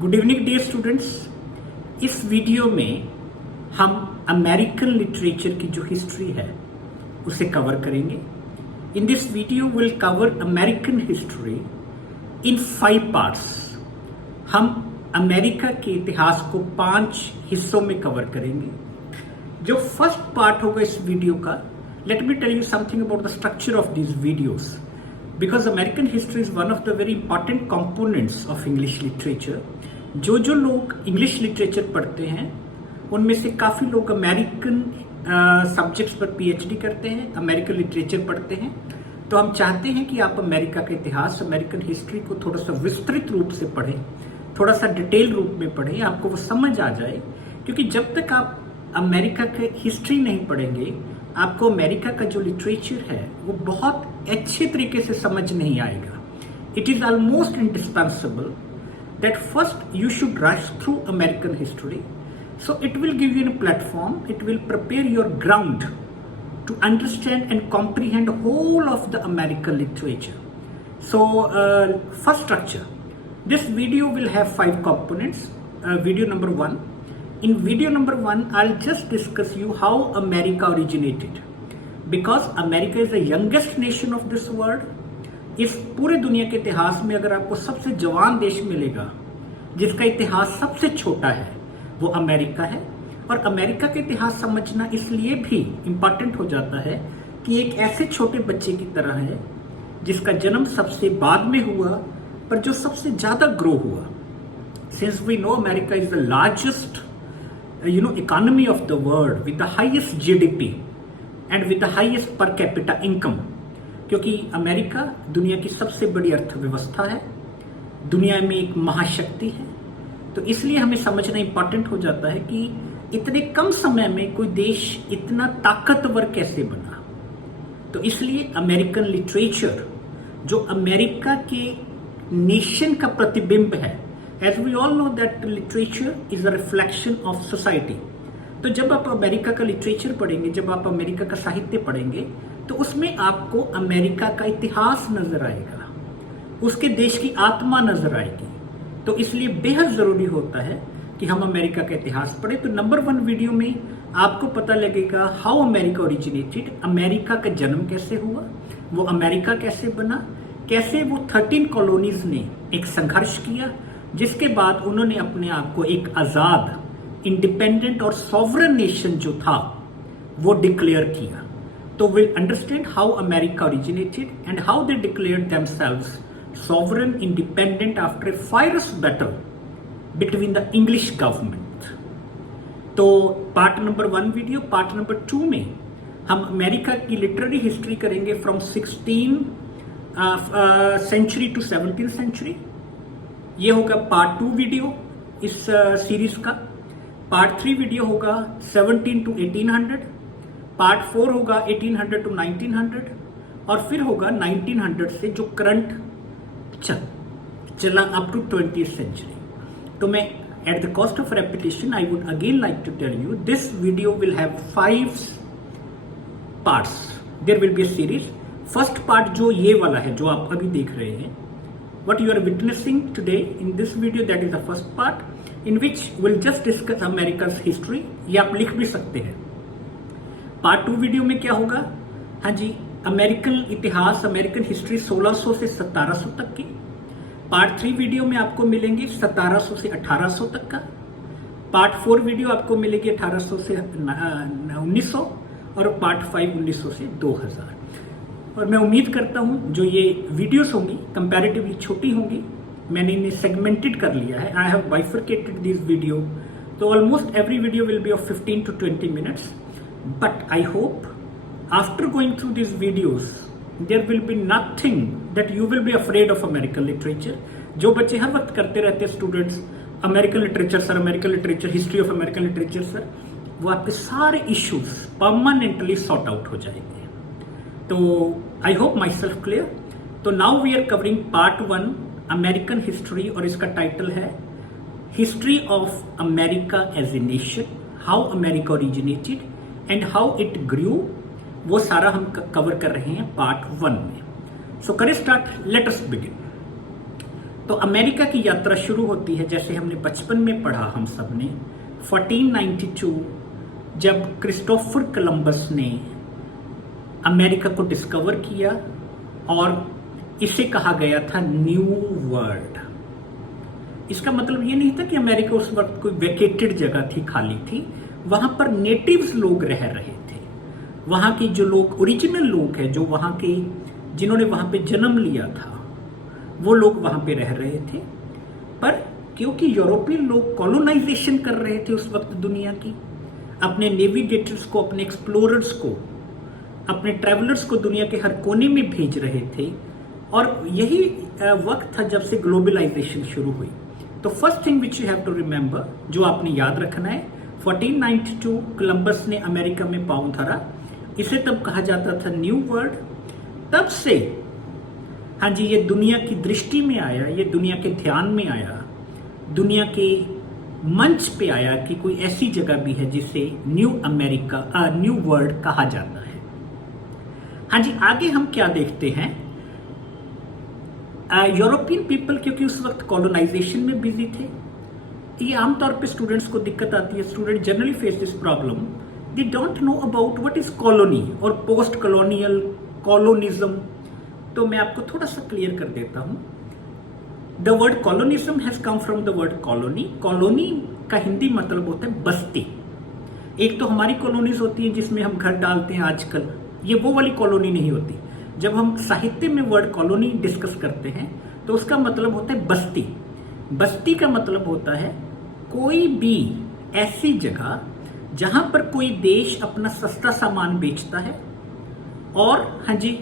Good evening dear students. इस video में हम अमेरिकन लिटरेचर की जो हिस्ट्री है उसे कवर करेंगे। In this video will cover American history in 5 parts. हम अमेरिका के इतिहास को 5 हिस्सों में कवर करेंगे। जो फर्स्ट पार्ट होगा इस वीडियो का, let me tell you something about the structure of these videos, because American history is one of the very important components of English literature। जो लोग इंग्लिश लिटरेचर पढ़ते हैं उनमें से काफ़ी लोग अमेरिकन सब्जेक्ट्स पर पीएचडी करते हैं, अमेरिकन लिटरेचर पढ़ते हैं। तो हम चाहते हैं कि आप अमेरिका का इतिहास, अमेरिकन हिस्ट्री को थोड़ा सा विस्तृत रूप से पढ़ें, थोड़ा सा डिटेल रूप में पढ़ें, आपको वो समझ आ जाए। क्योंकि जब तक आप अमेरिका की हिस्ट्री नहीं पढ़ेंगे, आपको अमेरिका का जो लिटरेचर है वो बहुत अच्छे तरीके से समझ नहीं आएगा। It is almost indispensable that first you should rush through American history, so it will give you a platform, it will prepare your ground to understand and comprehend whole of the American literature. So first structure, this video will have 5 components. Video number 1, in video number 1 I'll just discuss you how America originated, because America is the youngest nation of this world। इस पूरे दुनिया के इतिहास में अगर आपको सबसे जवान देश मिलेगा जिसका इतिहास सबसे छोटा है, वो अमेरिका है। और अमेरिका का इतिहास समझना इसलिए भी इम्पॉर्टेंट हो जाता है कि एक ऐसे छोटे बच्चे की तरह है जिसका जन्म सबसे बाद में हुआ, पर जो सबसे ज्यादा ग्रो हुआ। Since we know America is the largest economy of the world with the highest GDP and with the highest per capita income, क्योंकि अमेरिका दुनिया की सबसे बड़ी अर्थव्यवस्था है, दुनिया में एक महाशक्ति है। तो इसलिए हमें समझना इंपॉर्टेंट हो जाता है कि इतने कम समय में कोई देश इतना ताकतवर कैसे बना। तो इसलिए अमेरिकन लिटरेचर जो अमेरिका के नेशन का प्रतिबिंब है, as we all know that literature is a reflection of society। तो जब आप अमेरिका का लिटरेचर पढ़ेंगे, जब आप अमेरिका का साहित्य पढ़ेंगे, तो उसमें आपको अमेरिका का इतिहास नजर आएगा, उसके देश की आत्मा नजर आएगी। तो इसलिए बेहद जरूरी होता है कि हम अमेरिका का इतिहास पढ़ें। तो नंबर 1 वीडियो में आपको पता लगेगा हाउ अमेरिका ओरिजिनेटेड, अमेरिका का जन्म कैसे हुआ, वो अमेरिका कैसे बना, कैसे वो 13 कॉलोनीज ने एक संघर्ष किया, जिसके बाद उन्होंने अपने आप को एक आजाद, इंडिपेंडेंट और सॉवरन नेशन जो था वो डिक्लेयर किया। तो will understand how America originated and how they declared themselves sovereign independent after a fierce battle between the English government. तो part number 1 video. Part number 2 में हम अमेरिका की लिटरेरी हिस्ट्री करेंगे from 16th century to 17th century. ये होगा part 2 video इस series का। Part 3 video होगा 17 to 1800, पार्ट 4 होगा 1800 to 1900, और फिर होगा 1900 से जो करंट चला अप टू 20th सेंचुरी। तो मैं at the cost of repetition I would again like to tell you this video will have 5 parts. There will be a series. First part जो ये वाला है जो आप अभी देख रहे हैं, what you are witnessing today in this video, that is the first part in which we'll just discuss America's history। ये आप लिख भी सकते हैं। पार्ट 2 वीडियो में क्या होगा, हाँ जी, अमेरिकन इतिहास, अमेरिकन हिस्ट्री 1600 से 1700 तक की। पार्ट 3 वीडियो में आपको मिलेंगे 1700 से 1800 तक का। पार्ट 4 वीडियो आपको मिलेगी 1800 से 1900, और पार्ट 5 1900 से 2000। और मैं उम्मीद करता हूं जो ये वीडियोस होंगी कंपैरेटिवली छोटी होंगी। मैंने इन्हें सेगमेंटेड कर लिया है, I have bifurcated this video. तो almost every video will be of 15 to 20 minutes, but I hope after going through this videos there will be nothing that you will be afraid of American literature. जो बच्चे हर वक्त करते रहते हैं students, American literature sir, American literature, history of American literature sir, वो आपके सारे इश्यूज परमानेंटली सॉर्ट आउट हो जाएंगे। तो I hope myself clear. तो now we are covering part 1 American history, और इसका टाइटल है history of America as a nation, how America originated and how it grew. वो सारा हम कवर कर रहे हैं पार्ट 1 में। सो करें स्टार्ट, लेट अस बिगिन। तो अमेरिका की यात्रा शुरू होती है, जैसे हमने बचपन में पढ़ा हम सब ने, 1492 जब क्रिस्टोफर कोलंबस ने अमेरिका को डिस्कवर किया और इसे कहा गया था न्यू वर्ल्ड। इसका मतलब ये नहीं था कि अमेरिका उस वक्त कोई वेकेटेड जगह थी, खाली थी। वहां पर नेटिव्स लोग रह रहे थे, वहां के जो लोग ओरिजिनल लोग हैं, जो वहां के जिन्होंने वहां पे जन्म लिया था, वो लोग वहां पे रह रहे थे। पर क्योंकि यूरोपियन लोग कॉलोनाइजेशन कर रहे थे उस वक्त दुनिया की, अपने नेविगेटर्स को, अपने एक्सप्लोरर्स को, अपने ट्रैवलर्स को दुनिया के हर कोने में भेज रहे थे, और यही वक्त था जब से ग्लोबलाइजेशन शुरू हुई। तो first thing which you have to remember, जो आपने याद रखना है, 1492 कोलंबस ने अमेरिका में पांव धरा। इसे तब कहा जाता था न्यू वर्ल्ड। तब से हाँ जी, ये दुनिया की दृष्टि में आया, ये दुनिया के ध्यान में आया, दुनिया के मंच पे आया कि कोई ऐसी जगह भी है जिसे न्यू अमेरिका, न्यू वर्ल्ड कहा जाता है। हाँ जी, आगे हम क्या देखते हैं, यूरोपियन पीपल क्योंकि उस वक्त कॉलोनाइजेशन में बिजी थे, ये आमतौर पे स्टूडेंट्स को दिक्कत आती है। Student generally face this problem, they don't know about what is colony और पोस्ट कॉलोनियल कॉलोनिज्म। तो मैं आपको थोड़ा सा क्लियर कर देता हूं। The word colonialism has come from the word colony. Colony का हिंदी मतलब होता है बस्ती। एक तो हमारी कॉलोनीज होती है जिसमें हम घर डालते हैं आजकल, ये वो वाली कॉलोनी नहीं होती। जब हम साहित्य में वर्ड कॉलोनी डिस्कस करते हैं तो उसका मतलब होता है बस्ती। बस्ती का मतलब होता है कोई भी ऐसी जगह जहां पर कोई देश अपना सस्ता सामान बेचता है और हाँ जी,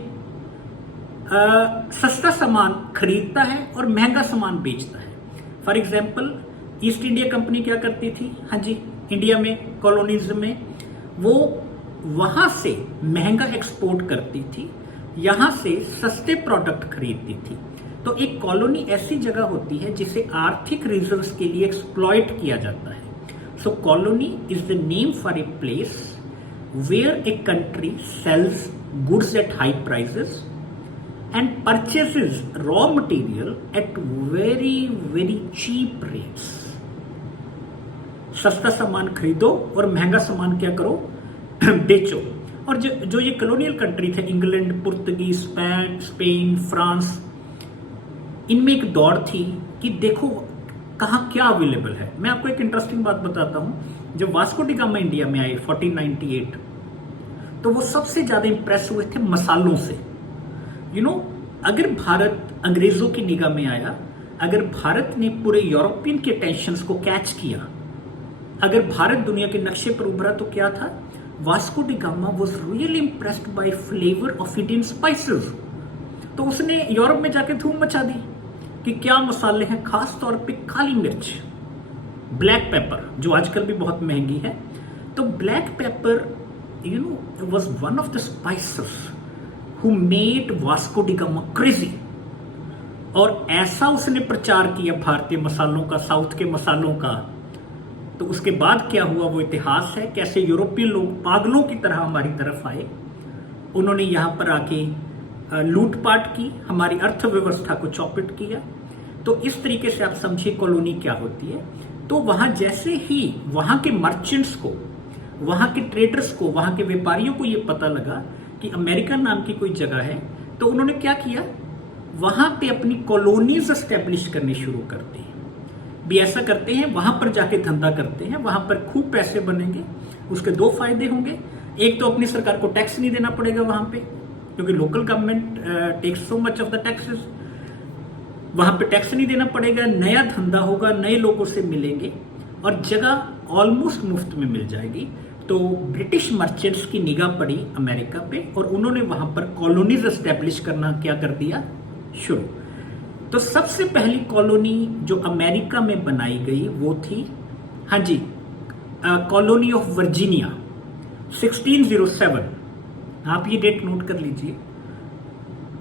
सस्ता सामान खरीदता है और महंगा सामान बेचता है। For example, east India company क्या करती थी, हाँ जी, इंडिया में कॉलोनीज में, वो वहां से महंगा एक्सपोर्ट करती थी, यहां से सस्ते प्रोडक्ट खरीदती थी। तो एक कॉलोनी ऐसी जगह होती है जिसे आर्थिक रीजंस के लिए एक्सप्लॉइट किया जाता है। So colony is the name for a place where a country sells goods at high prices and purchases raw material at very very cheap rates। सस्ता सामान खरीदो और महंगा सामान क्या करो, बेचो। और जो ये कॉलोनियल कंट्री थे, इंग्लैंड, पुर्तगीज, स्पेन, फ्रांस, इनमें एक दौड़ थी कि देखो कहाँ क्या अवेलेबल है। मैं आपको एक इंटरेस्टिंग बात बताता हूं। जब वास्को डी गामा इंडिया में आए 1498, तो वो सबसे ज्यादा इंप्रेस हुए थे मसालों से। अगर भारत अंग्रेजों की निगाह में आया, अगर भारत ने पूरे यूरोपियन के टेंशन्स को कैच किया, अगर भारत दुनिया के नक्शे पर उभरा, तो क्या था, Vasco D gamma was really impressed by flavour of Indian spices. तो उसने यूरोप में जाके धूम मचा दी कि क्या मसाले हैं, खास तौर पे काली मिर्च, ब्लैक पेपर, जो आजकल भी बहुत महंगी है। तो black pepper was one of the spices who made Vasco da Gama crazy। और ऐसा उसने प्रचार किया भारतीय मसालों का, साउथ के मसालों का। तो उसके बाद क्या हुआ वो इतिहास है, कैसे यूरोपियन लोग पागलों की तरह हमारी तरफ आए, उन्होंने यहाँ पर आके लूटपाट की, हमारी अर्थव्यवस्था को चौपट किया। तो इस तरीके से आप समझिए कॉलोनी क्या होती है। तो वहां जैसे ही वहां के मर्चेंट्स को, वहां के ट्रेडर्स को, वहां के व्यापारियों को ये पता लगा कि अमेरिका नाम की कोई जगह है, तो उन्होंने क्या किया, वहां पे अपनी कॉलोनीज एस्टेब्लिश करनी शुरू कर दी। भी ऐसा करते हैं, वहां पर जाके धंधा करते हैं, वहां पर खूब पैसे बनेंगे। उसके दो फायदे होंगे, एक तो अपनी सरकार को टैक्स नहीं देना पड़ेगा वहां पे, क्योंकि local government takes so much of the taxes, वहां पे टैक्स नहीं देना पड़ेगा, नया धंधा होगा, नए लोगों से मिलेंगे और जगह ऑलमोस्ट मुफ्त में मिल जाएगी। तो ब्रिटिश मर्चेंट्स की निगाह पड़ी अमेरिका पे और उन्होंने वहां पर कॉलोनीज एस्टेब्लिश करना क्या कर दिया, शुरू। तो सबसे पहली कॉलोनी जो अमेरिका में बनाई गई वो थी, हाँ जी, कॉलोनी ऑफ वर्जीनिया, 1607। आप ये डेट नोट कर लीजिए,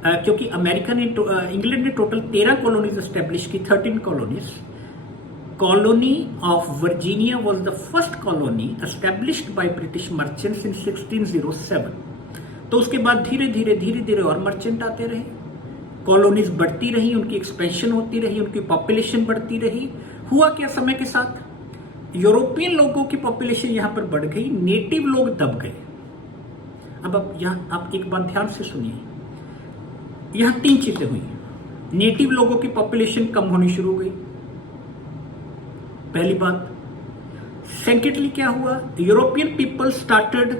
क्योंकि अमेरिका ने, इंग्लैंड ने टोटल 13 कॉलोनीज एस्टेब्लिश की, 13 colonies. Colony of Virginia was the first colony established by British merchants in 1607। तो उसके बाद धीरे धीरे और मर्चेंट आते रहे कॉलोनीज बढ़ती रही, उनकी एक्सपेंशन होती रही, उनकी पॉपुलेशन बढ़ती रही। हुआ क्या समय के साथ, यूरोपियन लोगों की पॉपुलेशन यहां पर बढ़ गई, नेटिव लोग दब गए। अब आप एक बात ध्यान से सुनिए, यहां 3 चीजें हुई। नेटिव लोगों की पॉपुलेशन कम होनी शुरू हो गई, पहली बात। सेकेंडली क्या हुआ, European people started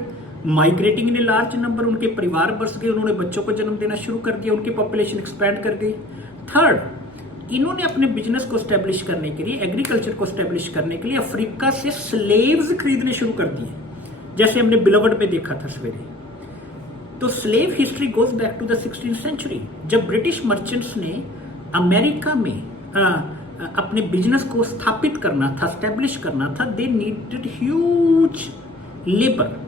migrating in a large number, उनके परिवार बस गए, उन्होंने बच्चों को जन्म देना शुरू कर दिया, उनकी पॉपुलेशन एक्सपैंड कर गई। थर्ड, इन्होंने अपने बिजनेस को स्टैब्लिश करने के लिए, एग्रीकल्चर को स्टैब्लिश करने के लिए अफ्रीका से स्लेव्स खरीदने शुरू कर दिए, जैसे हमने बिलवड में देखा था सवेरे। तो slave history goes back to the 16th century. जब ब्रिटिश मर्चेंट्स ने अमेरिका में अपने बिजनेस को स्थापित करना था, स्टैब्लिश करना था, दे नीडेड ह्यूज लेबर।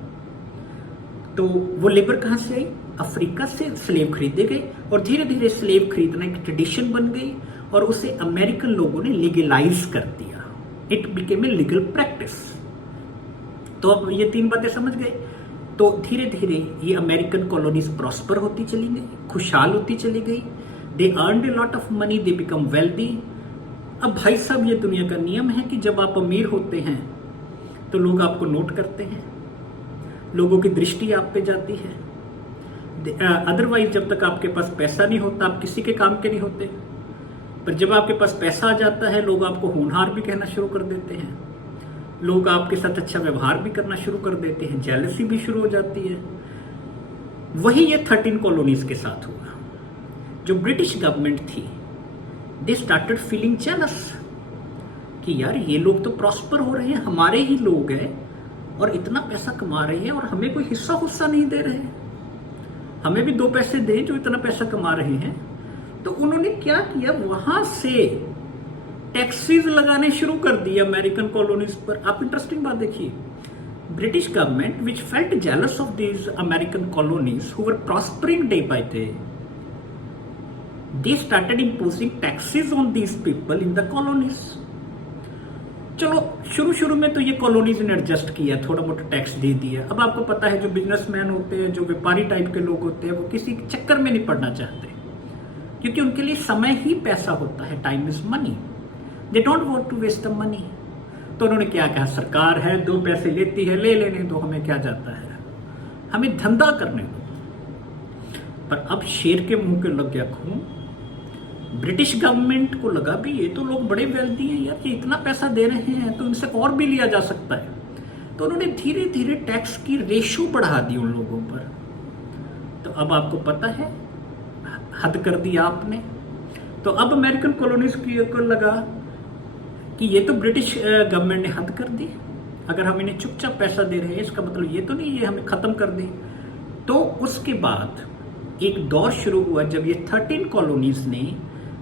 तो वो लेबर कहां से आई, अफ्रीका से स्लेव खरीदे गए, और धीरे धीरे स्लेव खरीदना एक ट्रेडिशन बन गई, और उसे अमेरिकन लोगों ने लीगलाइज कर दिया। It became a legal practice. तो अब ये 3 बातें समझ गए। तो धीरे धीरे ये अमेरिकन कॉलोनीज प्रॉस्पर होती चली गई, खुशहाल होती चली गई। They earned a lot of money, they become wealthy. अब भाई साहब, ये दुनिया का नियम है कि जब आप अमीर होते हैं तो लोग आपको नोट करते हैं, लोगों की दृष्टि आप पे जाती है। अदरवाइज जब तक आपके पास पैसा नहीं होता, आप किसी के काम के नहीं होते। पर जब आपके पास पैसा आ जाता है, लोग आपको होनहार भी कहना शुरू कर देते हैं, लोग आपके साथ अच्छा व्यवहार भी करना शुरू कर देते हैं, जेलसी भी शुरू हो जाती है। वही ये 13 कॉलोनीज के साथ हुआ। जो ब्रिटिश गवर्नमेंट थी, दे स्टार्टेड फीलिंग जेलस कि यार ये लोग तो प्रॉस्पर हो रहे हैं, हमारे ही लोग हैं और इतना पैसा कमा रहे हैं, और हमें कोई हिस्सा नहीं दे रहे, हमें भी 2 पैसे दें जो इतना पैसा कमा रहे हैं। तो उन्होंने क्या किया, वहां से टैक्सेस लगाने शुरू कर दिए अमेरिकन कॉलोनीज पर। आप इंटरेस्टिंग बात देखिए, British government which felt jealous of these American colonies who were prospering day by day, they started imposing taxes on these people in the colonies. चलो शुरू में तो ये कॉलोनीज ने एडजस्ट किया, थोड़ा मोटा टैक्स दे दिया। अब आपको पता है, जो बिजनेसमैन होते हैं, जो व्यापारी टाइप के लोग होते हैं, वो किसी चक्कर में नहीं पड़ना चाहते, क्योंकि उनके लिए समय ही पैसा होता है, time is money, they don't want to waste the money. तो उन्होंने क्या कहा, सरकार है, 2 पैसे लेती है, ले लेने दो, हमें क्या जाता है, हमें धंधा करने दो। पर अब शेर के मुंह के लग गया खून। ब्रिटिश गवर्नमेंट को लगा भी ये तो लोग बड़े वेल्दी हैं यार, ये इतना पैसा दे रहे हैं तो इनसे और भी लिया जा सकता है। तो उन्होंने धीरे धीरे टैक्स की रेशो बढ़ा दी उन लोगों पर। तो अब आपको पता है, हद कर दिया आपने। तो अब अमेरिकन कॉलोनीज को लगा कि ये तो ब्रिटिश गवर्नमेंट ने हद कर दी, अगर हम इन्हें चुपचाप पैसा दे रहे हैं इसका मतलब ये तो नहीं ये हमें खत्म कर दी। तो उसके बाद एक दौर शुरू हुआ जब ये 13 कॉलोनीज ने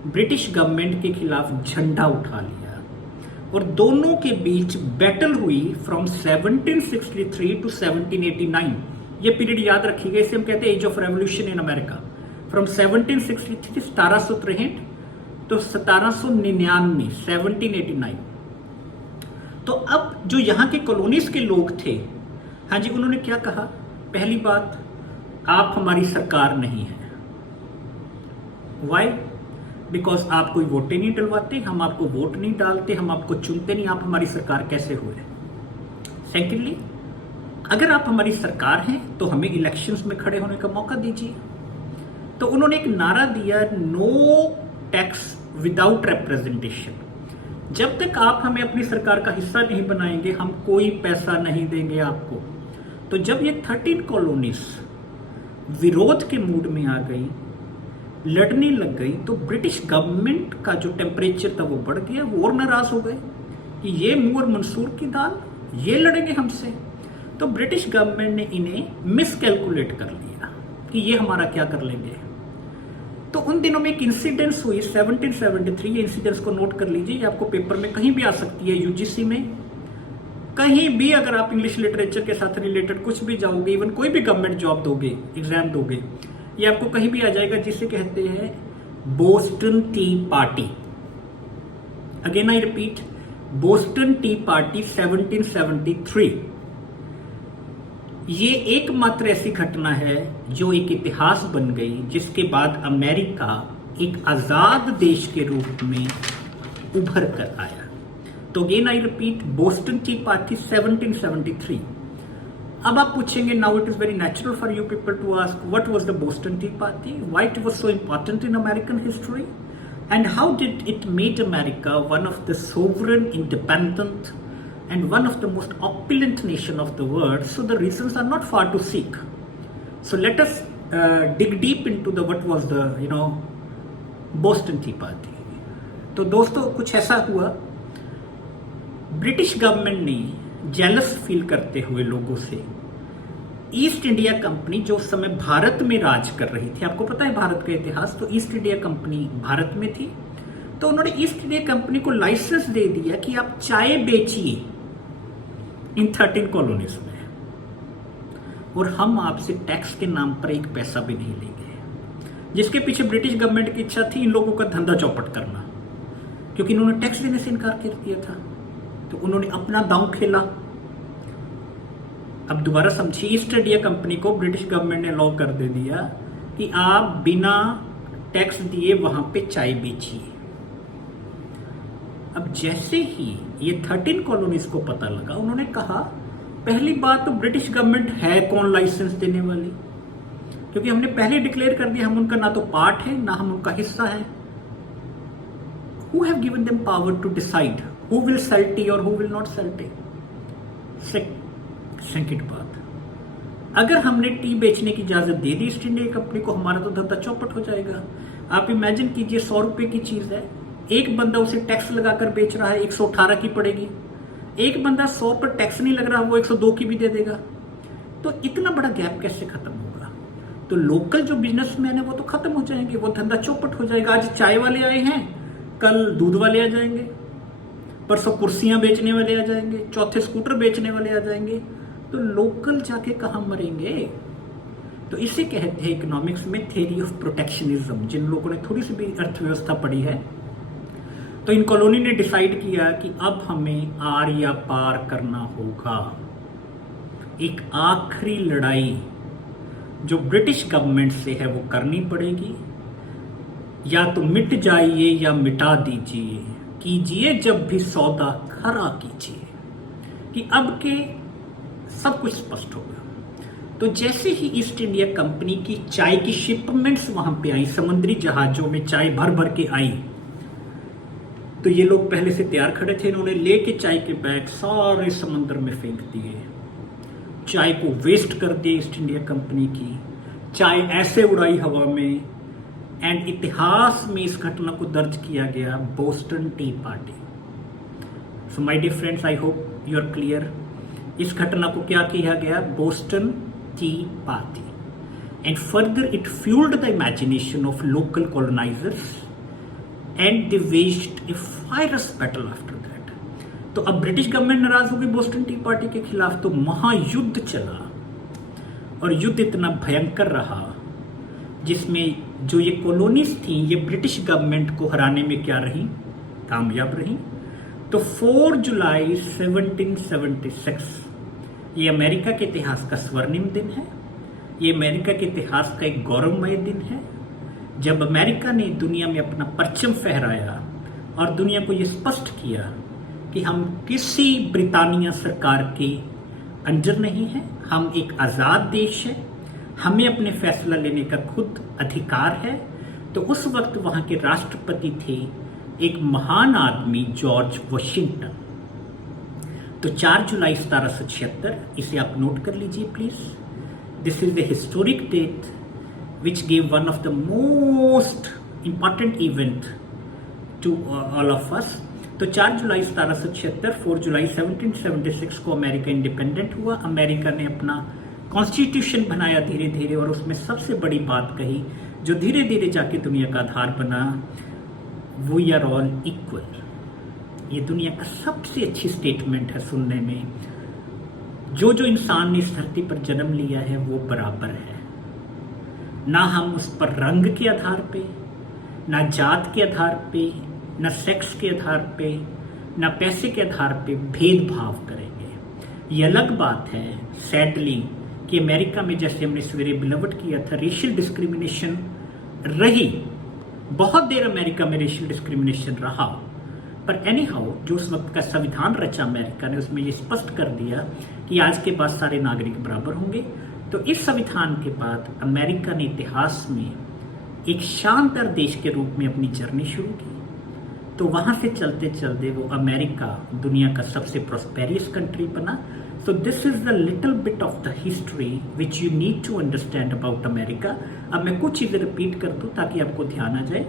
ब्रिटिश गवर्नमेंट के खिलाफ झंडा उठा लिया, और दोनों के बीच बैटल हुई फ्रॉम 1763 टू 1789। ये पीरियड याद रखिएगा, इसे हम कहते हैं age of revolution in America. From 1763 1763 तो 1799 1789। तो अब जो यहाँ के कॉलोनीज के लोग थे, हाँ जी, उन्होंने क्या कहा, पहली बात, आप हमारी सरकार नहीं है। वाई? बिकॉज आप कोई वोटें नहीं डलवाते, हम आपको वोट नहीं डालते, हम आपको चुनते नहीं, आप हमारी सरकार कैसे हुए? सेकेंडली, अगर आप हमारी सरकार हैं तो हमें इलेक्शंस में खड़े होने का मौका दीजिए। तो उन्होंने एक नारा दिया, नो टैक्स विदाउट रिप्रेजेंटेशन। जब तक आप हमें अपनी सरकार का हिस्सा नहीं बनाएंगे, हम कोई पैसा नहीं देंगे आपको। तो जब ये 13 कॉलोनीज विरोध के मूड में आ गई, लड़ने लग गई, तो ब्रिटिश गवर्नमेंट का जो टेम्परेचर था वो बढ़ गया, वो और नाराज हो गए कि ये मुंह और मंसूर की दाल, ये लड़ेंगे हमसे। तो ब्रिटिश गवर्नमेंट ने इन्हें मिसकैलकुलेट कर लिया कि ये हमारा क्या कर लेंगे। तो उन दिनों में एक इंसिडेंस हुई 1773, ये इंसिडेंस को नोट कर लीजिए, ये आपको पेपर में कहीं भी आ सकती है, यूजीसी में कहीं भी, अगर आप इंग्लिश लिटरेचर के साथ रिलेटेड कुछ भी जाओगे, इवन कोई भी गवर्नमेंट जॉब दोगे, एग्जाम दोगे, ये आपको कहीं भी आ जाएगा, जिसे कहते हैं Boston tea party. Again I repeat, Boston tea party 1773। ये एकमात्र ऐसी घटना है जो एक इतिहास बन गई, जिसके बाद अमेरिका एक आजाद देश के रूप में उभर कर आया। तो again I repeat, Boston tea party 1773। अब आप पूछेंगे, now it is very natural for you people to ask what was the Boston tea party, why it was so important in American history, and how did it made America one of the sovereign, independent, and one of the most opulent nation of the world. So the reasons are not far to seek. So let us dig deep into the what was the Boston Tea Party. तो दोस्तों कुछ ऐसा हुआ, British government ने jealous feel करते हुए लोगों से ईस्ट इंडिया कंपनी, जो उस समय भारत में राज कर रही थी, आपको पता है भारत का इतिहास, तो ईस्ट इंडिया कंपनी भारत में थी, तो उन्होंने ईस्ट इंडिया कंपनी को लाइसेंस दे दिया कि आप चाय बेचिए इन 13 कॉलोनीज में, और हम आपसे टैक्स के नाम पर एक पैसा भी नहीं लेंगे। जिसके पीछे ब्रिटिश गवर्नमेंट की इच्छा थी इन लोगों का धंधा चौपट करना, क्योंकि इन्होंने टैक्स देने से इनकार कर दिया था, तो उन्होंने अपना दांव खेला। अब दोबारा समझिए, ईस्ट इंडिया कंपनी को ब्रिटिश गवर्नमेंट ने लॉ कर दे दिया कि आप बिना टैक्स दिए वहां पे चाय बेचिए। अब जैसे ही ये 13 कॉलोनीज को पता लगा, उन्होंने कहा पहली बात तो ब्रिटिश गवर्नमेंट है कौन लाइसेंस देने वाली, क्योंकि हमने पहले डिक्लेयर कर दिया हम उनका ना तो पार्ट है ना हम उनका हिस्सा है। Who have given them power to decide who will sell tea or who will not sell tea? Second बात, अगर हमने टी बेचने की इजाजत दे दी ईस्ट इंडिया कंपनी को, हमारा तो धंधा चौपट हो जाएगा। आप इमेजिन कीजिए 100 रुपए की चीज है, एक बंदा उसे टैक्स लगाकर बेच रहा है, 118 की पड़ेगी, एक बंदा 100 पर टैक्स नहीं लग रहा, वो 102 की भी दे देगा, तो इतना बड़ा गैप कैसे खत्म होगा? तो लोकल जो बिजनेसमैन है वो तो खत्म हो जाएंगे, वो धंधा चौपट हो जाएगा। आज चाय वाले आए हैं, कल दूध वाले आ जाएंगे, परसों कुर्सियां बेचने वाले आ जाएंगे, चौथे स्कूटर बेचने वाले आ जाएंगे, तो लोकल जाके कहां मरेंगे? तो इसे कहते हैं इकोनॉमिक्स में थ्योरी ऑफ प्रोटेक्शनिज्म। जिन लोगों ने थोड़ी सी भी अर्थव्यवस्था पढ़ी है, तो इन कॉलोनी ने डिसाइड किया कि अब हमें आर या पार करना होगा। एक आखिरी लड़ाई जो ब्रिटिश गवर्नमेंट से है वो करनी पड़ेगी, या तो मिट जाइए या मिटा दीजिए, कीजिए जब भी सौदा खरा कीजिए, कि अब के सब कुछ स्पष्ट होगा। तो जैसे ही ईस्ट इंडिया कंपनी की चाय की शिपमेंट्स वहां पे आई, समुद्री जहाजों में चाय भर भर के आई, तो ये लोग पहले से तैयार खड़े थे, इन्होंने लेके चाय के बैग सारे समंदर में फेंक दिए, चाय को वेस्ट कर दिए ईस्ट इंडिया कंपनी की, चाय ऐसे उड़ाई हवा में, एंड इतिहास में इस घटना को दर्ज किया गया Boston tea party. So my dear friends, I hope you are clear. इस घटना को क्या किया गया? Boston tea party. And further it fuelled the imagination of local colonisers and they waged a fierce battle after that. तो अब British government नाराज हो गई बोस्टन टी पार्टी के खिलाफ, तो महायुद्ध चला, और युद्ध इतना भयंकर रहा जिसमें जो ये कॉलोनीज थी ये ब्रिटिश गवर्नमेंट को हराने में क्या रही? कामयाब रही। तो 4 जुलाई 1776 ये अमेरिका के इतिहास का स्वर्णिम दिन है, ये अमेरिका के इतिहास का एक गौरवमय दिन है, जब अमेरिका ने दुनिया में अपना परचम फहराया और दुनिया को ये स्पष्ट किया कि हम किसी ब्रिटानिया सरकार के अंडर नहीं है, हम एक आज़ाद देश है, हमें अपने फैसला लेने का खुद अधिकार है। तो उस वक्त वहाँ के राष्ट्रपति थे एक महान आदमी जॉर्ज वॉशिंगटन। तो 4 जुलाई 1776, इसे आप नोट कर लीजिए please. This is the historic date which gave one of the most important event to all of us. तो 4 जुलाई 1776, 4 जुलाई 1776 को अमेरिका इंडिपेंडेंट हुआ। अमेरिका ने अपना कॉन्स्टिट्यूशन बनाया धीरे धीरे, और उसमें सबसे बड़ी बात कही जो धीरे धीरे जाके दुनिया का आधार बना, वी आर ऑल इक्वल। ये दुनिया का सबसे अच्छी स्टेटमेंट है सुनने में। जो जो इंसान ने इस धरती पर जन्म लिया है वो बराबर है, ना हम उस पर रंग के आधार पे, ना जात के आधार पे, ना सेक्स के आधार पे, ना पैसे के आधार पे भेदभाव करेंगे। ये अलग बात है सैडली कि अमेरिका में, जैसे हमने सवेरे बिलवट किया था, रेशियल डिस्क्रिमिनेशन रही, बहुत देर अमेरिका में रेशियल डिस्क्रिमिनेशन रहा, पर एनी हाउ जो उस वक्त का संविधान रचा अमेरिका ने, उसमें ये स्पष्ट कर दिया कि आज के बाद सारे नागरिक बराबर होंगे। तो इस संविधान के बाद अमेरिका ने इतिहास में एक शानदार देश के रूप में अपनी जर्नी शुरू की। तो वहां से चलते चलते वो अमेरिका दुनिया का सबसे प्रोस्पेरियस कंट्री बना। So this is the little bit of the history which you need to understand about America. अब मैं कुछ चीज़ें रिपीट कर दूं ताकि आपको ध्यान आ जाए।